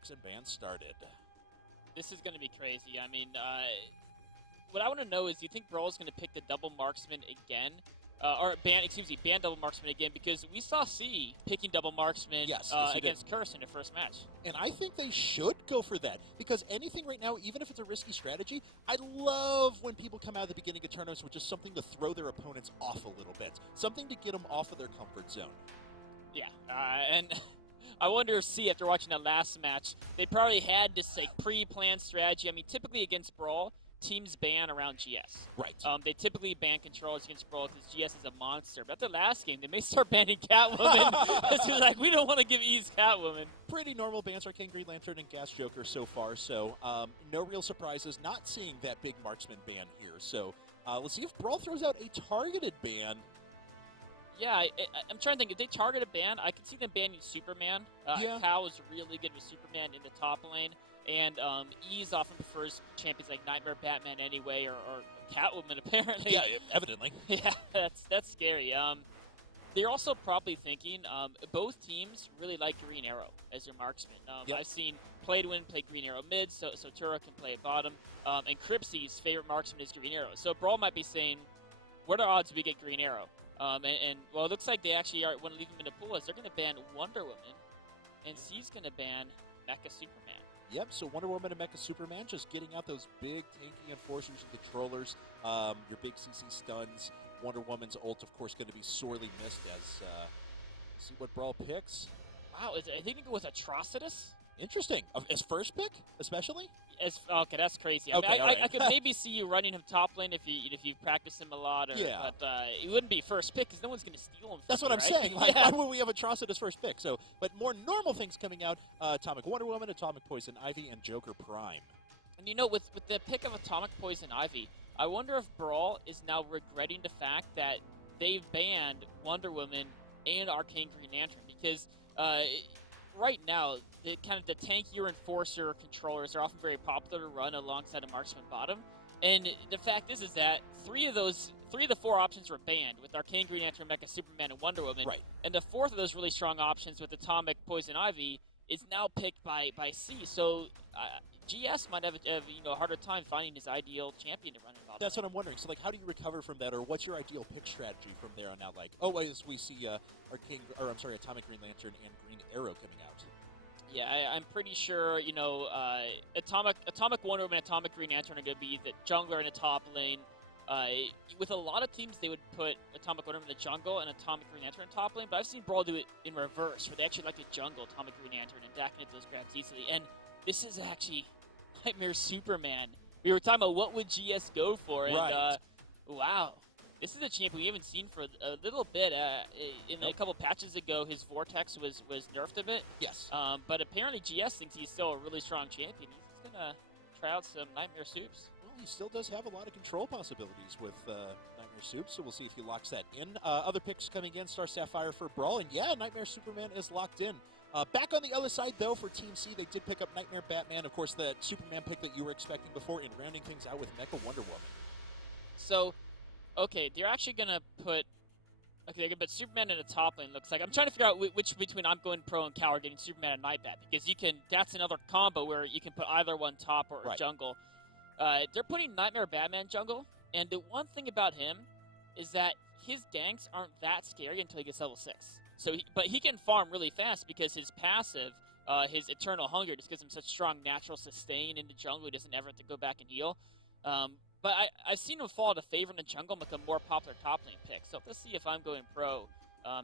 picks and bans started. This is going to be crazy. I mean, what I want to know is, do you think BrawL is going to pick the double marksman again? Or ban double marksman again, because we saw C picking double marksman against Curse in the first match. And I think they should go for that, because anything right now, even if it's a risky strategy, I love when people come out at the beginning of tournaments with just something to throw their opponents off a little bit, something to get them off of their comfort zone. Yeah, and I wonder if C, after watching that last match, they probably had this like pre-planned strategy. I mean, typically against BrawL, teams ban around GS. Right. They typically ban controllers against BrawL because GS is a monster. But after the last game, they may start banning Catwoman. It's like, we don't want to give ease Catwoman. Pretty normal bans, Arcane Green Lantern and Gas Joker so far, so no real surprises not seeing that big marksman ban here. So let's see if BrawL throws out a targeted ban. Yeah, I'm trying to think. If they target a ban, I could see them banning Superman. Cal is really good with Superman in the top lane. And Ease often prefers champions like Nightmare Batman anyway, or Catwoman apparently. Yeah, evidently. Yeah, that's scary. They're also probably thinking both teams really like Green Arrow as their marksman. I've seen Play-to-Win play Green Arrow mid, so Tura can play at bottom. And Cripsy's favorite marksman is Green Arrow. So BrawL might be saying, what are odds we get Green Arrow? Well, it looks like they actually want to leave him in the pool, as they're going to ban Wonder Woman, and C's going to ban Mecha Superman. Yep, so Wonder Woman and Mecha Superman just getting out those big tanky enforcers and controllers, your big CC stuns. Wonder Woman's ult, of course, going to be sorely missed as, see what BrawL picks. Wow, are they going to go with Atrocitus? Interesting. As first pick, especially? Okay, that's crazy. I could maybe see you running him top lane if you practice him a lot. But it wouldn't be first pick because no one's going to steal him. That's what I'm saying. Like, why would we have Atrocitus first pick? So, but more normal things coming out: Atomic Wonder Woman, Atomic Poison Ivy, and Joker Prime. And with the pick of Atomic Poison Ivy, I wonder if BrawL is now regretting the fact that they've banned Wonder Woman and Arcane Green Lantern, because right now, the tankier enforcer controllers are often very popular to run alongside a marksman bottom. And the fact is that three of the four options were banned with Arcane Green Lantern, Mecha Superman, and Wonder Woman. Right. And the fourth of those really strong options with Atomic Poison Ivy is now picked by C. So GS might have a harder time finding his ideal champion to run in bottom. That's what I'm wondering. So, like, how do you recover from that, or what's your ideal pick strategy from there on out? Like, as we see Atomic Green Lantern and Green Arrow coming out. Yeah, I'm pretty sure, Atomic Wonder Woman and Atomic Green Lantern are going to be the jungler in the top lane. With a lot of teams, they would put Atomic Wonder Woman in the jungle and Atomic Green Lantern in top lane, but I've seen BrawL do it in reverse, where they actually like to jungle Atomic Green Lantern and Dak into those grabs easily. And this is actually Nightmare Superman. We were talking about what would GS go for, and wow. This is a champion we haven't seen for a little bit. A couple patches ago, his Vortex was nerfed a bit. Yes. But apparently GS thinks he's still a really strong champion. He's going to try out some Nightmare Soups. Well, he still does have a lot of control possibilities with Nightmare Soups, so we'll see if he locks that in. Other picks coming in, Star Sapphire for BrawL, and yeah, Nightmare Superman is locked in. Back on the other side, though, for Team C, they did pick up Nightmare Batman, of course, the Superman pick that you were expecting before, and rounding things out with Mecha Wonder Woman. So, okay, they're actually going to put... Okay, they're going to put Superman in the top lane, looks like. I'm trying to figure out which between I'm going pro and Cow are getting Superman and Nightbat, because that's another combo where you can put either one top or jungle. They're putting Nightmare Batman jungle, and the one thing about him is that his ganks aren't that scary until he gets level 6. But he can farm really fast because his passive, his Eternal Hunger, just gives him such strong natural sustain in the jungle. He doesn't ever have to go back and heal. But I've seen him fall to favor in the jungle and become more popular top lane pick. So let's see if I'm going pro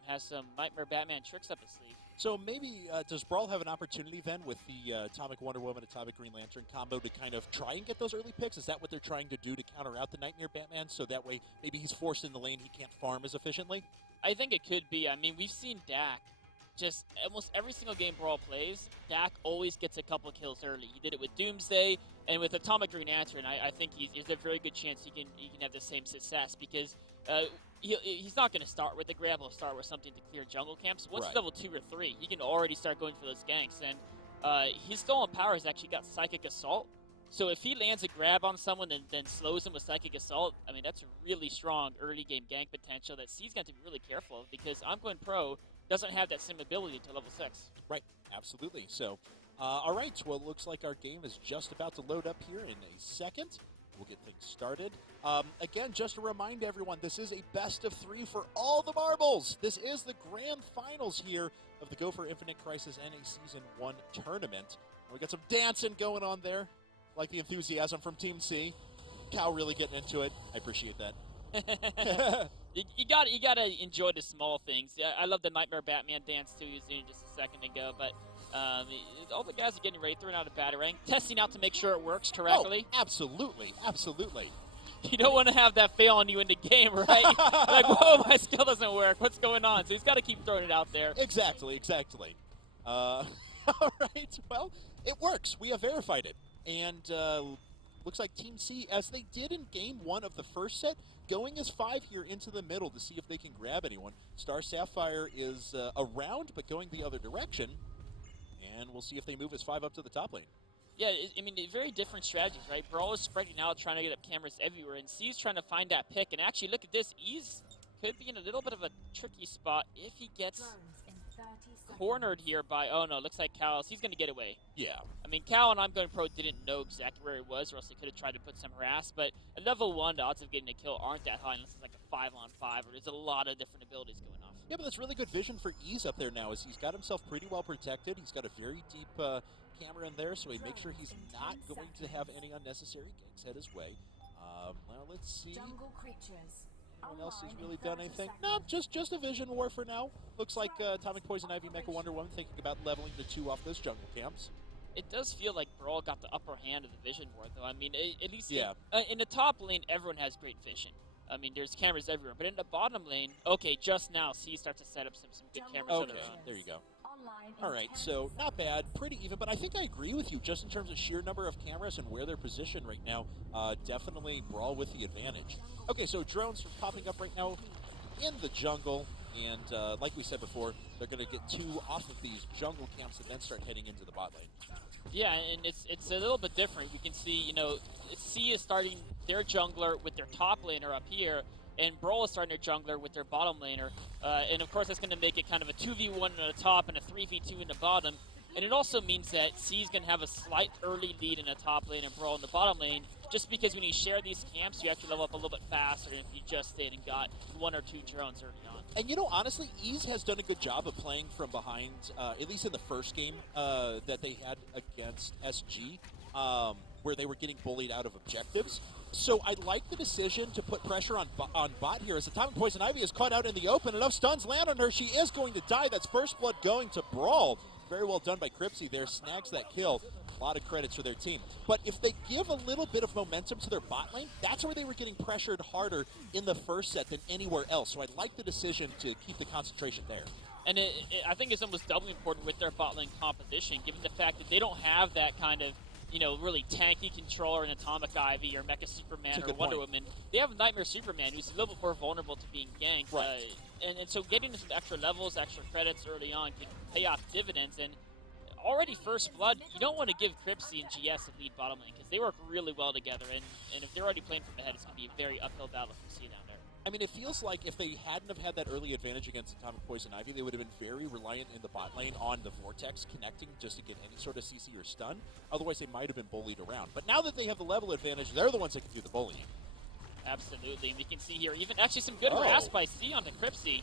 has some Nightmare Batman tricks up his sleeve. So maybe does BrawL have an opportunity then with the Atomic Wonder Woman, Atomic Green Lantern combo to kind of try and get those early picks? Is that what they're trying to do to counter out the Nightmare Batman, so that way maybe he's forced in the lane, he can't farm as efficiently? I think it could be. I mean, we've seen Dak. Just almost every single game BrawL plays, Dak always gets a couple kills early. He did it with Doomsday, and with Atomic Green Lantern, I think there's a very good chance he can have the same success, because he's not going to start with the grab. He'll start with something to clear jungle camps. Once level 2 or 3, he can already start going for those ganks. And his stolen power has actually got Psychic Assault. So if he lands a grab on someone and then slows him with Psychic Assault, I mean, that's a really strong early game gank potential that C's going to be really careful of, because I'm going pro doesn't have that same ability to level 6. Right, absolutely. So All right, well, it looks like our game is just about to load up here in a second. We'll get things started. Again, just to remind everyone, this is a best of 3 for all the marbles. This is the grand finals here of the Go4 Infinite Crisis NA Season 1 tournament. We got some dancing going on there, like the enthusiasm from Team C. Cal really getting into it. I appreciate that. you gotta enjoy the small things. Yeah, I love the Nightmare Batman dance too. You seen just a second ago, but all the guys are getting ready, throwing out a batarang, testing out to make sure it works correctly. Oh, absolutely, absolutely. You don't want to have that fail on you in the game, right? Like, whoa, my skill doesn't work. What's going on? So he's got to keep throwing it out there. Exactly. All right, well, it works. We have verified it. And looks like Team C, as they did in Game 1 of the first set, going as 5 here into the middle to see if they can grab anyone. Star Sapphire is around, but going the other direction. And we'll see if they move as 5 up to the top lane. Yeah, I mean, very different strategies, right? BrawL is spreading out, trying to get up cameras everywhere, and C's trying to find that pick. And actually, look at this. Ease could be in a little bit of a tricky spot if he gets cornered here by, oh no, looks like Cal. He's going to get away. Yeah. I mean, Cal and I'm Going Pro didn't know exactly where he was, or else they could have tried to put some harass. But at level 1, the odds of getting a kill aren't that high unless it's like a 5-on-5, or there's a lot of different abilities going off. Yeah, but that's really good vision for Ease up there now, as he's got himself pretty well protected. He's got a very deep camera in there, so he makes sure he's not going to have any unnecessary ganks head his way. Well, let's see. Anyone else has really done anything? No, just a vision war for now. Looks like Atomic Poison Ivy, Mecha Wonder Woman thinking about leveling the 2 off those jungle camps. It does feel like BrawL got the upper hand of the vision war, though. I mean, at least yeah. In the top lane, everyone has great vision. I mean, there's cameras everywhere. But in the bottom lane, okay, just now, C starts to set up some good cameras. Okay, there you go. All right, so not bad, pretty even, but I think I agree with you just in terms of sheer number of cameras and where they're positioned right now. Definitely BrawL with the advantage. Okay, so drones are popping up right now in the jungle, and like we said before, they're going to get 2 off of these jungle camps and then start heading into the bot lane. Yeah, and it's a little bit different. We can see, you know, C is starting their jungler with their top laner up here, and BrawL is starting their jungler with their bottom laner. And of course, that's going to make it kind of a 2v1 in the top and a 3v2 in the bottom. And it also means that C is going to have a slight early lead in the top lane and BrawL in the bottom lane, just because when you share these camps, you have to level up a little bit faster than if you just stayed and got 1 or 2 drones early on. And you know, honestly, Ease has done a good job of playing from behind, at least in the first game that they had against SG, where they were getting bullied out of objectives. So I like the decision to put pressure on bot here, as Atomic Poison Ivy is caught out in the open. Enough stuns land on her. She is going to die. That's first blood going to BrawL. Very well done by Cripsy there. Snags that kill. A lot of credits for their team. But if they give a little bit of momentum to their bot lane, that's where they were getting pressured harder in the first set than anywhere else. So I like the decision to keep the concentration there. And I think it's almost doubly important with their bot lane composition, given the fact that they don't have that kind of, you know, really tanky controller in Atomic Ivy or Mecha Superman or Wonder Woman. They have Nightmare Superman, who's a little more vulnerable to being ganked. Right. And so getting some extra levels, extra credits early on can pay off dividends. And already first blood, you don't want to give Cripsy and GS a lead bottom lane, because they work really well together. And if they're already playing from ahead, it's going to be a very uphill battle for C down there. I mean, it feels like if they hadn't have had that early advantage against Atomic Poison Ivy, they would have been very reliant in the bot lane on the Vortex connecting just to get any sort of CC or stun. Otherwise, they might have been bullied around. But now that they have the level advantage, they're the ones that can do the bullying. Absolutely. And we can see here even actually some good harass by C onto Cripsy.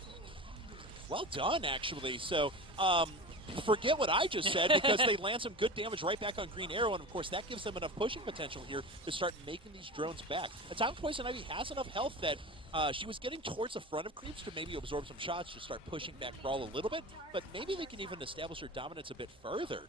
Well done, actually. So, forget what I just said, because they land some good damage right back on Green Arrow, and of course that gives them enough pushing potential here to start making these drones back. Atomic Poison Ivy has enough health that she was getting towards the front of creeps to maybe absorb some shots to start pushing back BrawL a little bit, but maybe they can even establish their dominance a bit further.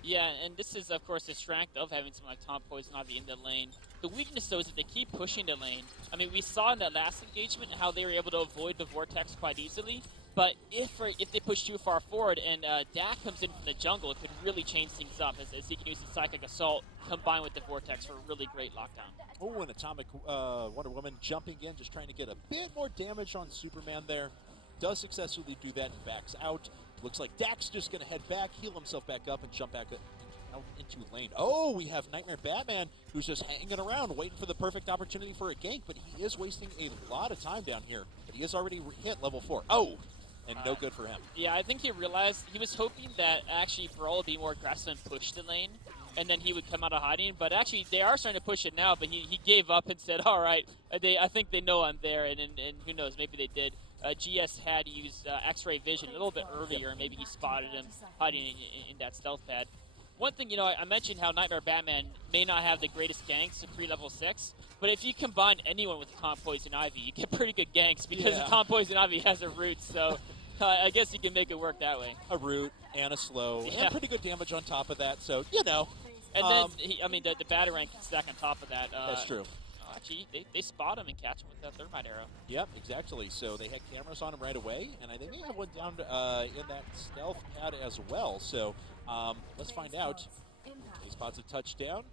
Yeah, and this is, of course, the strength of having someone like Tom Poison Ivy in the lane. The weakness, though, is that they keep pushing the lane. I mean, we saw in that last engagement how they were able to avoid the Vortex quite easily, but if they push too far forward and Dak comes in from the jungle, it could really change things up, as he can use his Psychic Assault combined with the Vortex for a really great lockdown. Oh, and Atomic Wonder Woman jumping in, just trying to get a bit more damage on Superman there. Does successfully do that and backs out. Looks like Dak's just going to head back, heal himself back up, and jump back out into lane. Oh, we have Nightmare Batman, who's just hanging around, waiting for the perfect opportunity for a gank, but he is wasting a lot of time down here. But he is already hit level 4. Oh, and no good for him. Yeah, I think he realized he was hoping that actually BrawL would be more aggressive and push the lane, and then he would come out of hiding. But actually, they are starting to push it now. But he gave up and said, "All right, I think they know I'm there," and who knows, maybe they did. GS had used X-ray vision a little bit earlier, and maybe he spotted him hiding in that stealth pad. One thing, I mentioned how Nightmare Batman may not have the greatest ganks at pre-level 6, but if you combine anyone with Calm Poison Ivy, you get pretty good ganks because Calm Poison Ivy has a root, so I guess you can make it work that way. A root and a slow, and pretty good damage on top of that, so, And then, the Batarang can stack on top of that. That's true. Actually, they spot him and catch him with that thermite arrow. Yep, exactly. So they had cameras on him right away, and they may have one down in that stealth pad as well. So let's find out. He spots a touchdown.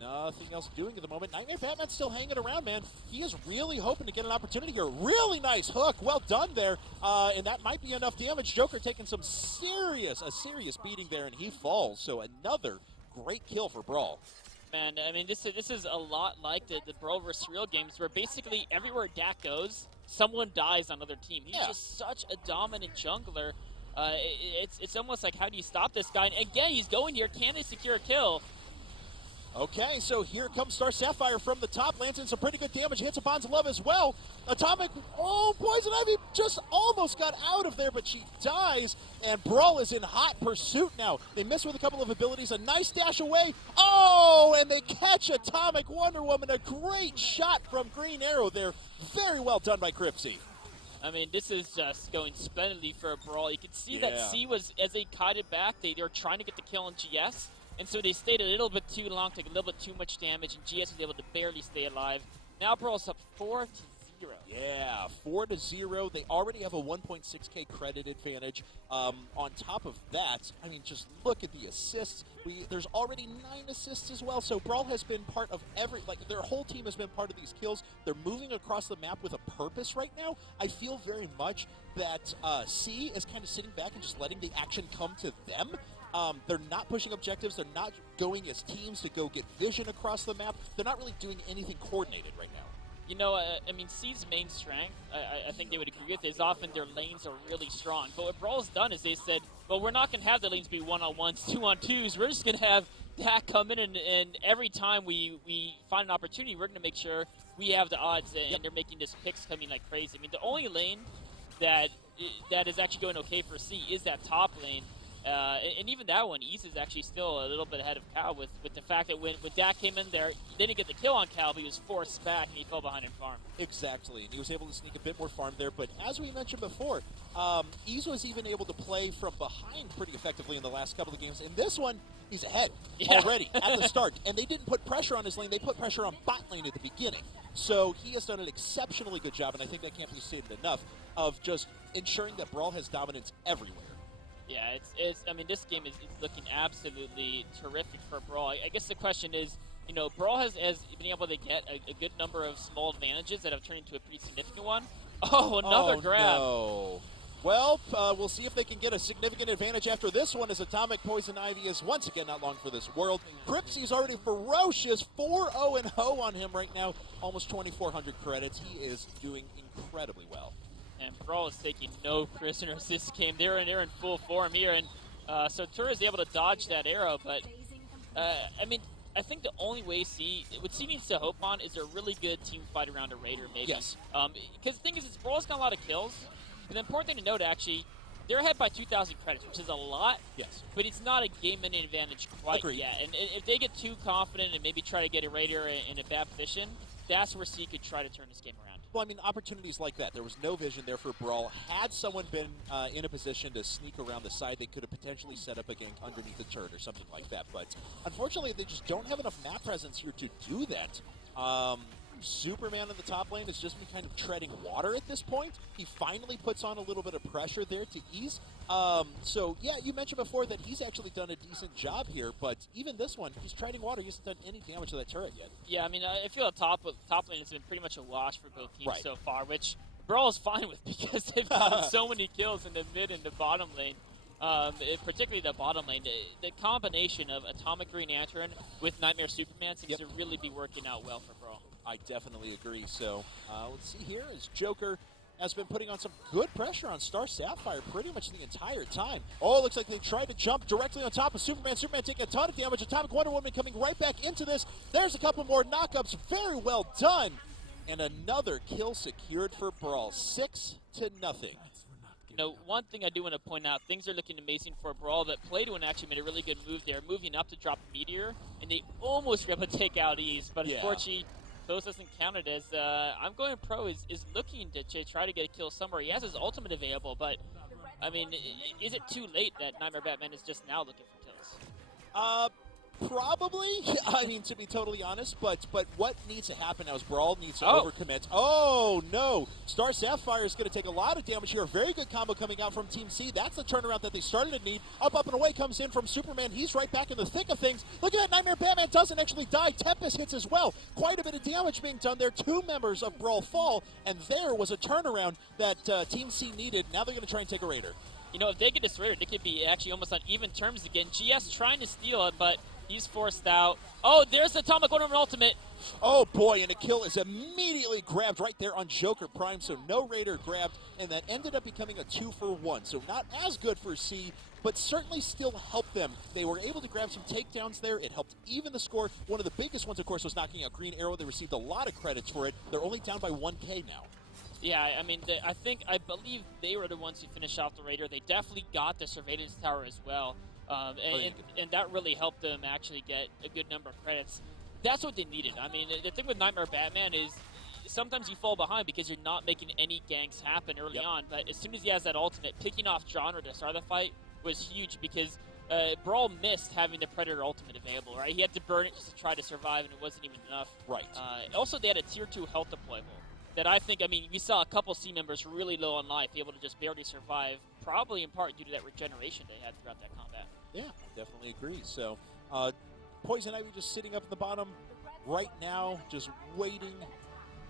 Nothing else doing at the moment. Nightmare Batman's still hanging around, man. He is really hoping to get an opportunity here. Really nice hook. Well done there. And that might be enough damage. Joker taking a serious beating there, and he falls. So another great kill for BrawL. Man, I mean, this is a lot like the BrawL vs. Real games, where basically everywhere Dak goes, someone dies on other team. He's just such a dominant jungler. It's almost like, how do you stop this guy? And again, he's going here. Can they secure a kill? Okay, so here comes Star Sapphire from the top, lands in some pretty good damage, hits upon Love as well. Atomic, Poison Ivy just almost got out of there, but she dies, and BrawL is in hot pursuit now. They miss with a couple of abilities, a nice dash away. And they catch Atomic Wonder Woman, a great shot from Green Arrow there. Very well done by Cripsy. I mean, this is just going splendidly for BrawL. You can see that C was, as they kited back, they were trying to get the kill on GS. And so they stayed a little bit too long, took a little bit too much damage, and GS was able to barely stay alive. Now BrawL's up 4-0. Yeah, 4-0. They already have a 1.6k credit advantage. On top of that, I mean, just look at the assists. There's already 9 assists as well. So BrawL has been part of their whole team has been part of these kills. They're moving across the map with a purpose right now. I feel very much that C is kind of sitting back and just letting the action come to them. They're not pushing objectives. They're not going as teams to go get vision across the map. They're not really doing anything coordinated right now. I mean, C's main strength, I think they would agree with, is often their lanes are really strong. But what BrawL's done is they said, well, we're not going to have the lanes be 1-on-1s, 2-on-2s. We're just going to have Dak come in, and every time we find an opportunity, we're going to make sure we have the odds, and they're making this picks coming like crazy. I mean, the only lane that is actually going okay for C is that top lane. And even that one, Ease is actually still a little bit ahead of Cal with the fact that when Dak came in there, they didn't get the kill on Cal, but he was forced back and he fell behind in farm. Exactly, and he was able to sneak a bit more farm there. But as we mentioned before, Ease was even able to play from behind pretty effectively in the last couple of games. In this one, he's ahead already at the start. And they didn't put pressure on his lane. They put pressure on bot lane at the beginning. So he has done an exceptionally good job, and I think that can't be stated enough, of just ensuring that BrawL has dominance everywhere. Yeah, I mean, this game is looking absolutely terrific for BrawL. I guess the question is, BrawL has been able to get a good number of small advantages that have turned into a pretty significant one. Another grab. No. Well, we'll see if they can get a significant advantage after this one, as Atomic Poison Ivy is once again not long for this world. Cripsy's already ferocious, 4-0-0 on him right now, almost 2,400 credits. He is doing incredibly well. And BrawL is taking no prisoners this game. They're in full form here, and so Tura is able to dodge that arrow. But I mean, I think the only way what C needs to hope on is a really good team fight around a Raider, maybe. Yes. Because the thing is, BrawL's got a lot of kills. And the important thing to note, actually, they're ahead by 2,000 credits, which is a lot. Yes. But it's not a game-winning advantage quite yet. And if they get too confident and maybe try to get a Raider in a bad position, that's where C could try to turn this game around. Well, I mean, opportunities like that. There was no vision there for BrawL. Had someone been in a position to sneak around the side, they could have potentially set up a gank underneath the turret or something like that. But unfortunately, they just don't have enough map presence here to do that. Superman in the top lane has just been kind of treading water at this point. He finally puts on a little bit of pressure there to Ease. So, yeah, you mentioned before that he's actually done a decent job here, but even this one, he's treading water. He hasn't done any damage to that turret yet. Yeah, I mean, I feel the top lane has been pretty much a wash for both teams so far, which BrawL is fine with because they've gotten so many kills in the mid and the bottom lane. Particularly the bottom lane, the combination of Atomic Green Lantern with Nightmare Superman seems to really be working out well for BrawL. I definitely agree. So let's see here as Joker has been putting on some good pressure on Star Sapphire pretty much the entire time. Oh, looks like they tried to jump directly on top of Superman. Superman taking a ton of damage. Atomic Wonder Woman coming right back into this. There's a couple more knockups. Very well done. And another kill secured for BrawL. 6-0. You know, one thing I do want to point out, things are looking amazing for BrawL, but Play-Doh actually made a really good move there, moving up to drop Meteor, and they almost were able to take out Ease, but unfortunately, those doesn't count it as I'm Going Pro is looking to try to get a kill somewhere. He has his ultimate available, but, I mean, is it too late that Nightmare Batman is just now looking for kills? Probably. I mean, to be totally honest, but what needs to happen now is BrawL needs to overcommit. Oh, no. Star Sapphire is going to take a lot of damage here. A very good combo coming out from Team C. That's the turnaround that they started to need. Up, and away comes in from Superman. He's right back in the thick of things. Look at that. Nightmare Batman doesn't actually die. Tempest hits as well. Quite a bit of damage being done there. 2 members of BrawL fall, and there was a turnaround that Team C needed. Now they're going to try and take a Raider. You know, if they get this Raider, they could be actually almost on even terms again. GS trying to steal it, but he's forced out. Oh, there's the Atomic Wonder Woman ultimate. Oh, boy, and a kill is immediately grabbed right there on Joker Prime, so no Raider grabbed, and that ended up becoming a 2-for-1. So not as good for C, but certainly still helped them. They were able to grab some takedowns there. It helped even the score. One of the biggest ones, of course, was knocking out Green Arrow. They received a lot of credits for it. They're only down by 1K now. Yeah, I mean, I believe they were the ones who finished off the Raider. They definitely got the Surveillance Tower as well. And that really helped them actually get a good number of credits. That's what they needed. I mean, the thing with Nightmare Batman is sometimes you fall behind because you're not making any ganks happen early on. But as soon as he has that ultimate, picking off genre to start the fight was huge because BrawL missed having the Predator ultimate available, right? He had to burn it just to try to survive, and it wasn't even enough. Right. Also, they had a Tier 2 health deployable that I think, I mean, we saw a couple C members really low on life, able to just barely survive, probably in part due to that regeneration they had throughout that combat. Yeah, I definitely agree. So, Poison Ivy just sitting up in the bottom right now, just waiting.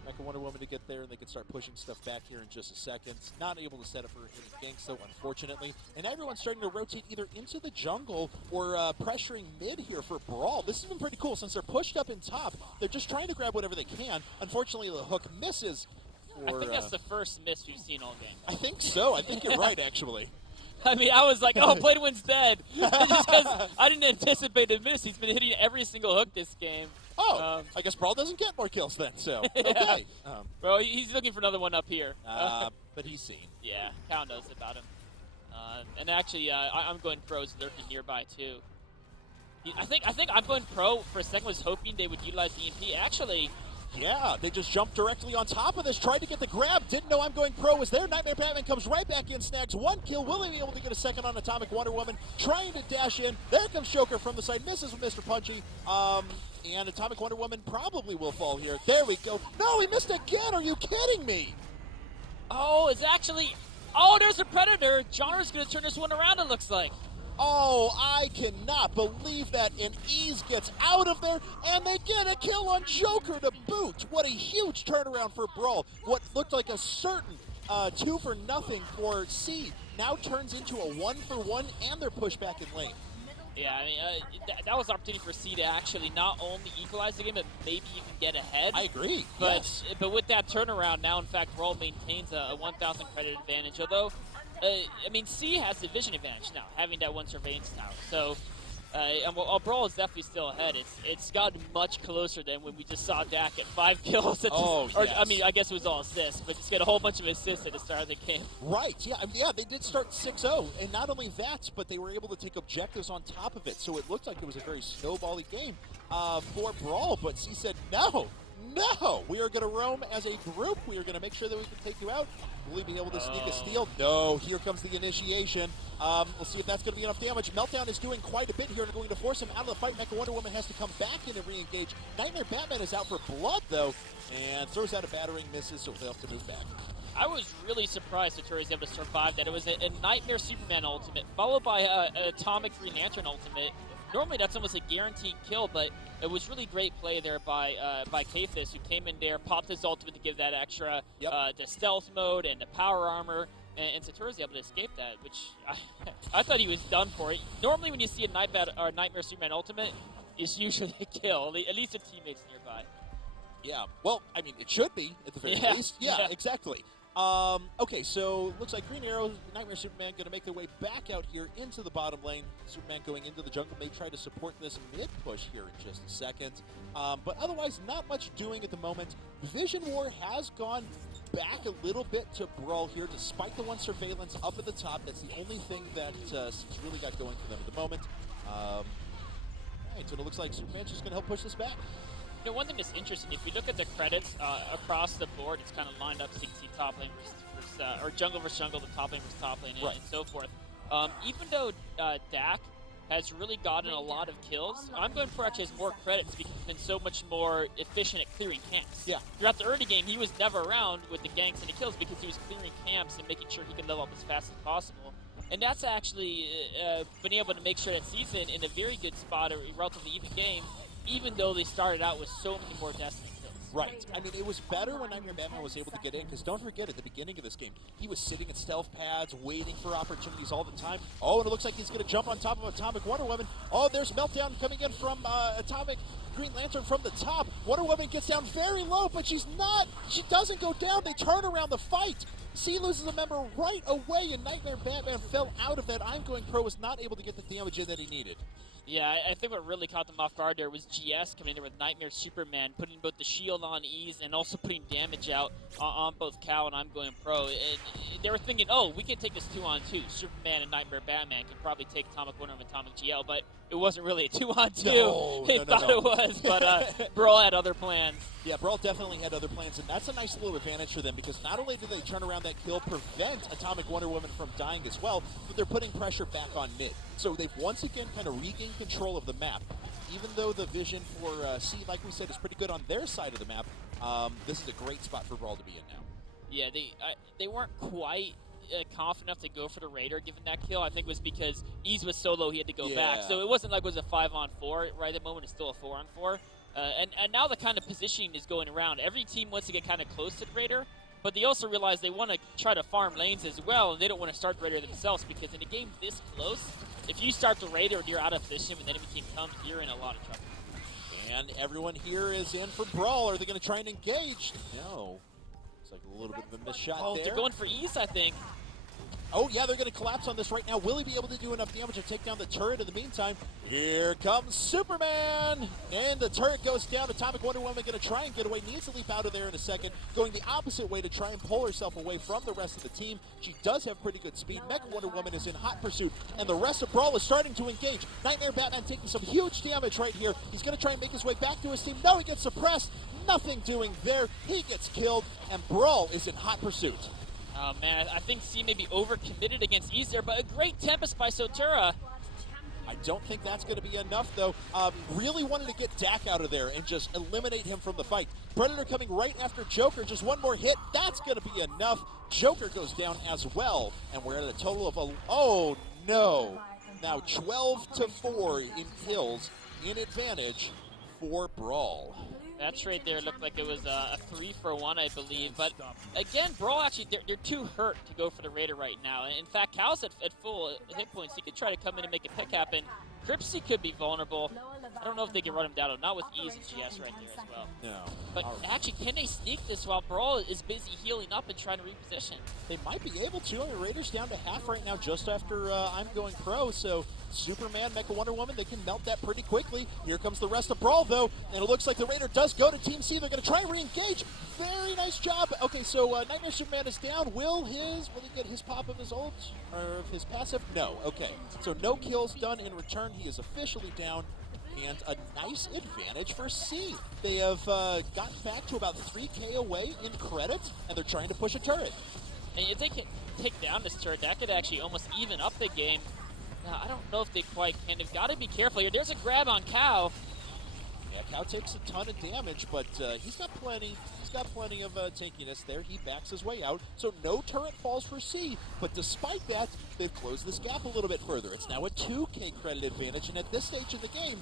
Mecha Wonder Woman to get there, and they can start pushing stuff back here in just a second. Not able to set up for any ganks, though, unfortunately. And everyone's starting to rotate either into the jungle or pressuring mid here for BrawL. This has been pretty cool since they're pushed up in top. They're just trying to grab whatever they can. Unfortunately, the hook misses. I think that's the first miss we've seen all game. I think so. I think you're right, actually. I mean, I was like, oh, Play-to-Win's dead. Just because I didn't anticipate a miss. He's been hitting every single hook this game. Oh, I guess BrawL doesn't get more kills then, so okay. Well, he's looking for another one up here. But he's seen. Yeah, Cal knows about him. And actually, I'm Going Pro is lurking nearby, too. I think I'm Going Pro for a second was hoping they would utilize the EMP. Actually, yeah, they just jumped directly on top of this, tried to get the grab, didn't know I'm Going Pro was there. Nightmare Batman comes right back in, snags 1 kill. Will he be able to get a second on Atomic Wonder Woman? Trying to dash in. There comes Joker from the side, misses with Mr. Punchy. And Atomic Wonder Woman probably will fall here. There we go. No, he missed again. Are you kidding me? Oh, it's actually... Oh, there's a Predator. Johnner's going to turn this one around, it looks like. Oh, I cannot believe that. And Ease gets out of there, and they get a kill on Joker to boot. What a huge turnaround for BrawL. What looked like a certain 2-for-0 for C now turns into a 1-for-1, and they're pushed back in lane. Yeah, I mean, that was an opportunity for C to actually not only equalize the game, but maybe even get ahead. I agree, but, yes. But with that turnaround, now, in fact, BrawL maintains a 1,000 credit advantage, although... I mean, C has the vision advantage now, having that one surveillance tower. So, while BrawL is definitely still ahead, it's gotten much closer than when we just saw Dak at 5 kills. Yes. I mean, I guess it was all assists, but just get a whole bunch of assists at the start of the game. Right, yeah. I mean, yeah, they did start 6-0, and not only that, but they were able to take objectives on top of it. So it looked like it was a very snowbally game for BrawL, but C said, no, we are going to roam as a group. We are going to make sure that we can take you out. Will he be able to sneak a steal? No, here comes the initiation. We'll see if that's going to be enough damage. Meltdown is doing quite a bit here and going to force him out of the fight. Mecha Wonder Woman has to come back in and re-engage. Nightmare Batman is out for blood, though, and throws out a battering, misses, so they'll have to move back. I was really surprised that Turi was able to survive that. It was a Nightmare Superman ultimate, followed by an Atomic Green Lantern ultimate. Normally that's almost a guaranteed kill, but it was really great play there by Kafis, who came in there, popped his ultimate to give that extra the stealth mode and the power armor, and Satura's able to escape that, which I thought he was done for. Normally when you see a Nightmare Superman ultimate, it's usually a kill, at least a teammate's nearby. Yeah, well, I mean, it should be, at the very least. Yeah, exactly. Okay, so looks like Green Arrow, Nightmare Superman going to make their way back out here into the bottom lane. Superman going into the jungle may try to support this mid push here in just a second. But otherwise, not much doing at the moment. Vision War has gone back a little bit to BrawL here, despite the one surveillance up at the top. That's the only thing that he's really got going for them at the moment. All right, so it looks like Superman's just going to help push this back. You know, one thing that's interesting, if you look at the credits across the board, it's kind of lined up, so you can see top lane versus, or jungle versus jungle, the top lane versus top lane, and so forth. Even though Dak has really gotten a lot of kills, I'm going for actually has more credits because he's been so much more efficient at clearing camps. Yeah. Throughout the early game, he was never around with the ganks and the kills because he was clearing camps and making sure he could level up as fast as possible. And that's actually been able to make sure that season in a very good spot, a relatively even game, even though they started out with so many more Destiny kills. Right. I mean, it was better when Nightmare Batman was able to get in, because don't forget, at the beginning of this game, he was sitting at stealth pads, waiting for opportunities all the time. Oh, and it looks like he's going to jump on top of Atomic Wonder Woman. Oh, there's Meltdown coming in from Atomic Green Lantern from the top. Wonder Woman gets down very low, but she doesn't go down. They turn around the fight. C loses a member right away, and Nightmare Batman fell out of that. I'm Going Pro was not able to get the damage in that he needed. Yeah, I think what really caught them off guard there was GS coming in there with Nightmare Superman, putting both the shield on ease and also putting damage out on both Cal and I'm Going Pro. And they were thinking, oh, we can take this 2-on-2. Superman and Nightmare Batman can probably take Atomic Wonder and Atomic GL, but it wasn't really a 2-on-2. No, they thought it was, but BrawL had other plans. Yeah, BrawL definitely had other plans, and that's a nice little advantage for them because not only did they turn around that kill, prevent Atomic Wonder Woman from dying as well, but they're putting pressure back on mid. So they've once again kind of regained control of the map. Even though the vision for C, like we said, is pretty good on their side of the map, this is a great spot for BrawL to be in now. Yeah, they weren't quite confident enough to go for the Raider given that kill. I think it was because Ease was so low he had to go back. So it wasn't like it was a 5-on-4 right at the moment. It's still a 4-on-4. And now the kind of positioning is going around. Every team wants to get kind of close to the Raider, but they also realize they want to try to farm lanes as well, and they don't want to start the Raider themselves because in a game this close, if you start the Raider and you're out of position when the enemy team comes, you're in a lot of trouble. And everyone here is in for BrawL. Are they going to try and engage? No. It's like a little bit of a missed shot there. They're going for Ease, I think. Oh, yeah, they're going to collapse on this right now. Will he be able to do enough damage to take down the turret? In the meantime, here comes Superman. And the turret goes down. Atomic Wonder Woman going to try and get away. Needs to leap out of there in a second. Going the opposite way to try and pull herself away from the rest of the team. She does have pretty good speed. Mecha Wonder Woman is in hot pursuit. And the rest of BrawL is starting to engage. Nightmare Batman taking some huge damage right here. He's going to try and make his way back to his team. No, he gets suppressed. Nothing doing there. He gets killed. And BrawL is in hot pursuit. Oh, man, I think C may be overcommitted against Ease there, but a great Tempest by Sotura. I don't think that's going to be enough, though. Really wanted to get Dak out of there and just eliminate him from the fight. Predator coming right after Joker. Just one more hit. That's going to be enough. Joker goes down as well. And we're at a total of oh, no. Now 12-4 in kills in advantage for BrawL. That trade there looked like it was a 3-for-1, I believe. But again, BrawL actually, they're too hurt to go for the Raider right now. In fact, Cal's at full hit points. He could try to come in and make a pick happen. Cripsy could be vulnerable. I don't know if they can run him down. Not with Ease and GS right there as well. No. But actually, can they sneak this while BrawL is busy healing up and trying to reposition? They might be able to. I mean, Raiders down to half right now just after I'm Going Pro. So Superman, Mecha Wonder Woman, they can melt that pretty quickly. Here comes the rest of BrawL, though. And it looks like the Raider does go to Team C. They're going to try and re-engage. Very nice job. Okay, so Nightmare Superman is down. Will he get his pop of his ult? Or of his passive? No. Okay. So no kills done in return. He is officially down. And a nice advantage for C. They have gotten back to about 3K away in credits, and they're trying to push a turret. And if they can take down this turret, that could actually almost even up the game. Now, I don't know if they quite can. They've got to be careful here. There's a grab on Cow. Yeah, Cow takes a ton of damage, but he's got plenty. He's got plenty of tankiness there. He backs his way out, so no turret falls for C. But despite that, they've closed this gap a little bit further. It's now a 2K credit advantage, and at this stage in the game,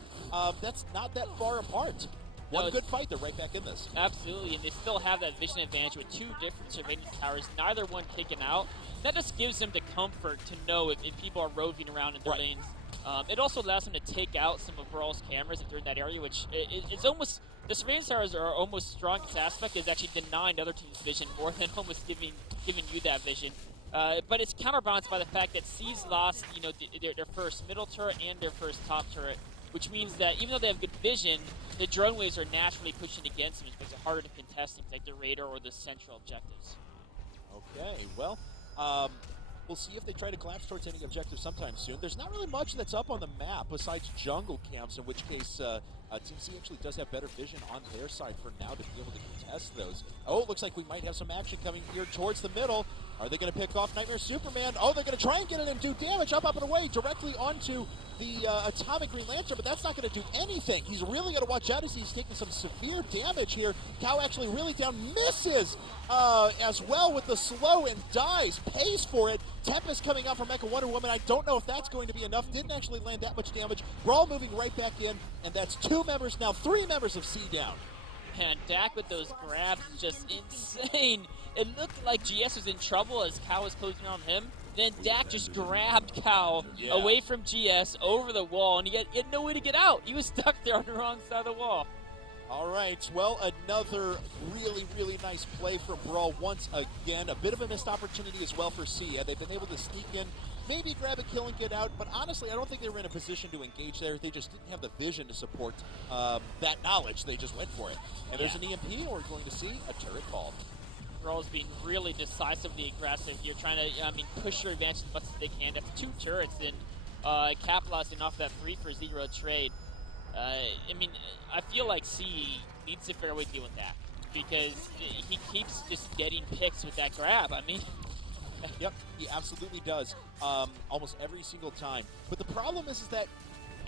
that's not that far apart. One good fight, they're right back in this. Absolutely, and they still have that vision advantage with two different surveillance towers, neither one taken out. That just gives them the comfort to know if people are roving around in their lanes It also allows them to take out some of BrawL's cameras if they're in that area, which it's almost, the surveillance towers are almost strongest aspect is actually denying other teams' vision more than almost giving you that vision. But it's counterbalanced by the fact that C's lost, you know, their first middle turret and their first top turret, which means that even though they have good vision, the drone waves are naturally pushing against them, which makes it harder to contest things like the radar or the central objectives. Okay, well, we'll see if they try to collapse towards any objective sometime soon. There's not really much that's up on the map besides jungle camps, in which case Team C actually does have better vision on their side for now to be able to contest those. Oh, it looks like we might have some action coming here towards the middle. Are they going to pick off Nightmare Superman? Oh, they're going to try and get it and do damage up and away directly onto the Atomic Green Lantern, but that's not going to do anything. He's really got to watch out as he's taking some severe damage here. Cow actually really down, misses as well with the slow and dies, pays for it. Tempest coming out from Mecha Wonder Woman. I don't know if that's going to be enough. Didn't actually land that much damage. BrawL moving right back in, and that's 2 members now, 3 members of C down. And Dak with those grabs is just insane. It looked like GS was in trouble as Cow was closing on him. Then Dak just grabbed Cow away from GS over the wall, and he had no way to get out. He was stuck there on the wrong side of the wall. All right, well, another really, really nice play from BrawL once again. A bit of a missed opportunity as well for C. They've been able to sneak in, maybe grab a kill and get out, but honestly, I don't think they were in a position to engage there. They just didn't have the vision to support that knowledge. They just went for it. And there's an EMP, and we're going to see a turret fall. BrawL's being really decisively aggressive here, trying to, push their advantage as much as they can. That's 2 turrets and capitalizing off that 3-for-0 trade. I feel like C needs to figure out a way to deal with that because he keeps just getting picks with that grab. Yep, he absolutely does, almost every single time. But the problem is that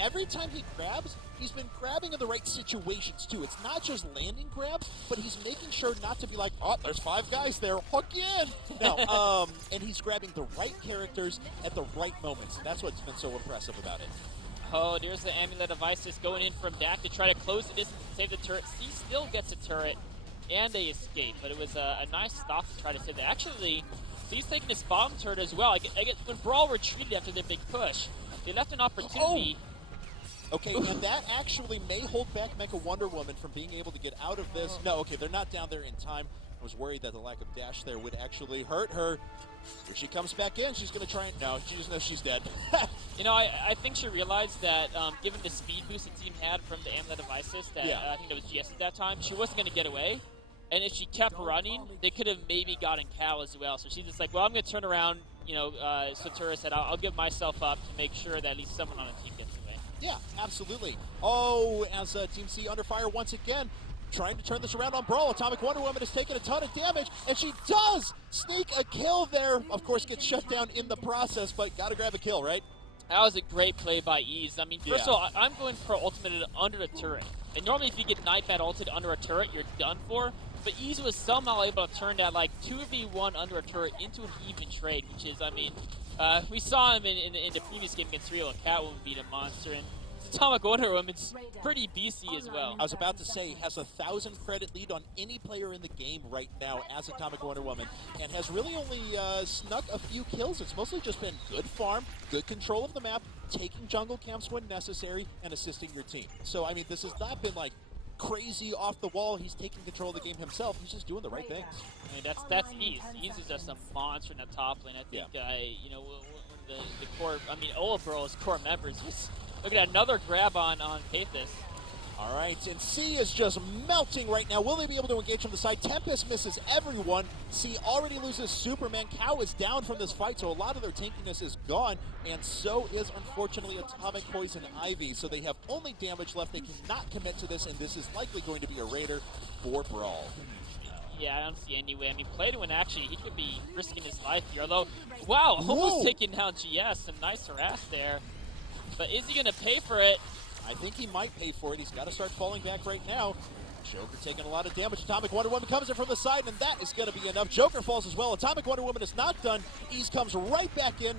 every time he grabs, he's been grabbing in the right situations, too. It's not just landing grabs, but he's making sure not to be like, oh, there's 5 guys there, hook you in. No, and he's grabbing the right characters at the right moments. And that's what's been so impressive about it. Oh, there's the Amulet of Isis going in from Dak to try to close the distance and save the turret. C still gets a turret, and they escape. But it was a nice stop to try to save that. Actually, C's taking his bottom turret as well. I get when BrawL retreated after their big push, they left an opportunity. Oh. Okay, and that actually may hold back Mecha Wonder Woman from being able to get out of this. No, okay, they're not down there in time. I was worried that the lack of dash there would actually hurt her. Here she comes back in. She's going to try and... No, she just knows she's dead. I think she realized that given the speed boost the team had from the Amulet of Isis, that I think that was GS at that time, she wasn't going to get away. And if she kept running, they could have maybe gotten Cow as well. So she's just like, well, I'm going to turn around, Satura said, I'll give myself up to make sure that at least someone on the team gets away. Yeah, absolutely. Oh, as Team C under fire once again, trying to turn this around on BrawL. Atomic Wonder Woman has taken a ton of damage, and she does sneak a kill there. Of course, gets shut down in the process, but got to grab a kill, right? That was a great play by Ease. First of all, I'm going for ultimated under a turret. And normally if you get Nightbat ulted under a turret, you're done for. But Ease was somehow able to turn that 2v1 under a turret into an even trade, which is, we saw him in the previous game against Rio, and Catwoman beat a monster, and Atomic Wonder Woman's pretty beastie as well. I was about to say, has a 1,000 credit lead on any player in the game right now as Atomic Wonder Woman, and has really only snuck a few kills. It's mostly just been good farm, good control of the map, taking jungle camps when necessary, and assisting your team. So, this has not been crazy off the wall. He's taking control of the game himself. He's just doing the right things. That's Ease. Ease is just a monster in the top lane. I think, one of the core, all of BrawL's core members was... Look at another grab on Pathos. All right, and C is just melting right now. Will they be able to engage from the side? Tempest misses everyone. C already loses Superman. Cow is down from this fight, so a lot of their tankiness is gone, and so is, unfortunately, Atomic Poison Ivy. So they have only damage left. They cannot commit to this, and this is likely going to be a Raider for BrawL. Yeah, I don't see any way. Playdoin actually, he could be risking his life here. Although, wow, almost taking down GS. Some nice harass there. But is he going to pay for it? I think he might pay for it. He's got to start falling back right now. Joker taking a lot of damage. Atomic Wonder Woman comes in from the side, and that is going to be enough. Joker falls as well. Atomic Wonder Woman is not done. Ease comes right back in,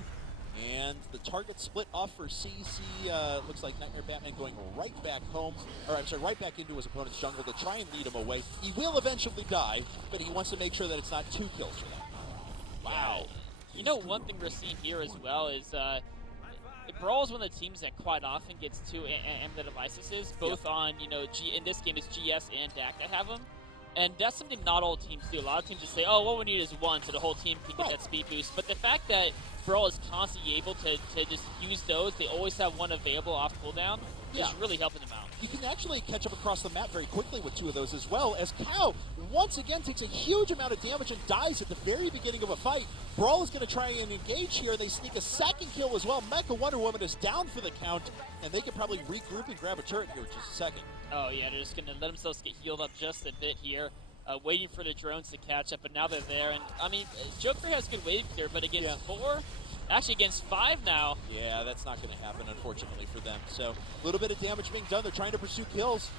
and the target split off for CC. Looks like Nightmare Batman going right back home, right back into his opponent's jungle to try and lead him away. He will eventually die, but he wants to make sure that it's not 2 kills for them. Wow. One thing we're seeing here as well is BrawL is one of the teams that quite often gets two the devices, both on, in this game it's GS and DAC that have them. And that's something not all teams do. A lot of teams just say, oh, what we need is one, so the whole team can get that speed boost. But the fact that BrawL is constantly able to just use those, they always have one available off cooldown, is really helping them out. You can actually catch up across the map very quickly with two of those as well, as Cow once again takes a huge amount of damage and dies at the very beginning of a fight. BrawL is going to try and engage here. They sneak a second kill as well. Mecha Wonder Woman is down for the count, and they can probably regroup and grab a turret here in just a second. Oh yeah, they're just going to let themselves get healed up just a bit here, waiting for the drones to catch up, but now they're there. And, I mean, Joker has good wave clear, but against 4... Actually, against 5 now. Yeah, that's not going to happen, unfortunately, for them. So, a little bit of damage being done. They're trying to pursue kills.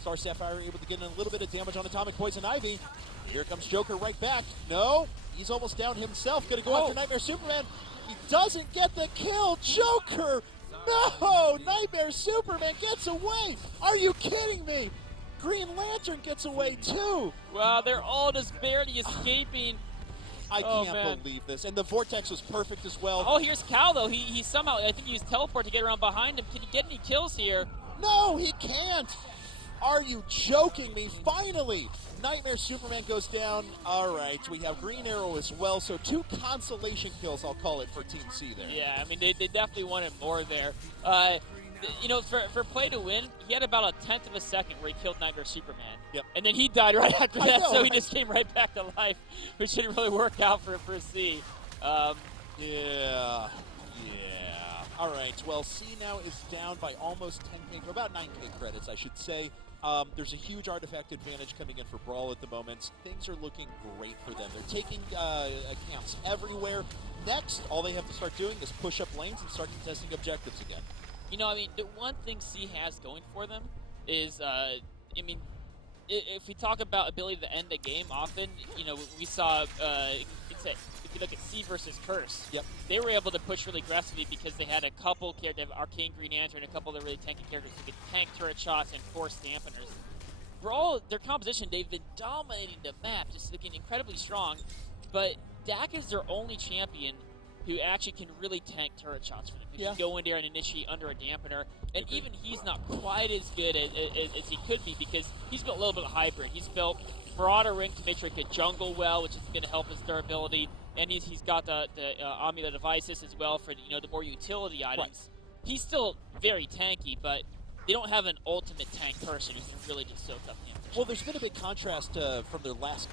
Star Sapphire able to get in a little bit of damage on Atomic Poison Ivy. Here comes Joker right back. No, he's almost down himself. Going to go after Nightmare Superman. He doesn't get the kill. Joker! No! Nightmare Superman gets away! Are you kidding me? Green Lantern gets away, too! Wow, they're all just barely escaping. I can't believe this. And the Vortex was perfect as well. Oh, here's Cal, though. He somehow, I think he used teleport to get around behind him. Can he get any kills here? No, he can't. Are you joking me? Finally, Nightmare Superman goes down. All right, we have Green Arrow as well. So 2 consolation kills, I'll call it, for Team C there. Yeah, I mean, they definitely wanted more there. For play to win, he had about a 10th of a second where he killed Nightmare Superman. Yep. And then he died right after that, so he just came right back to life, which didn't really work out for C. Yeah. All right, well, C now is down by almost 10K, about 9K credits, I should say. There's a huge artifact advantage coming in for BrawL at the moment. Things are looking great for them. They're taking camps everywhere. Next, all they have to start doing is push up lanes and start contesting objectives again. I mean, the one thing C has going for them is, if we talk about ability to end the game, often, we saw, if you look at C versus Curse, they were able to push really aggressively because they had a couple characters, Arcane Green Lantern, a couple of really tanky characters who could tank turret shots and force dampeners. BrawL, their composition, they've been dominating the map, just looking incredibly strong, but DAC is their only champion who actually can really tank turret shots for them. He can go in there and initiate under a dampener, and even he's not quite as good as he could be because he's built a little bit of hybrid. He's built broader ring to make sure he can jungle well, which is going to help his durability, and he's got the Amulet devices as well for the more utility items. He's still very tanky, but they don't have an ultimate tank person who can really just soak up damage. Well, there's been a big contrast from their last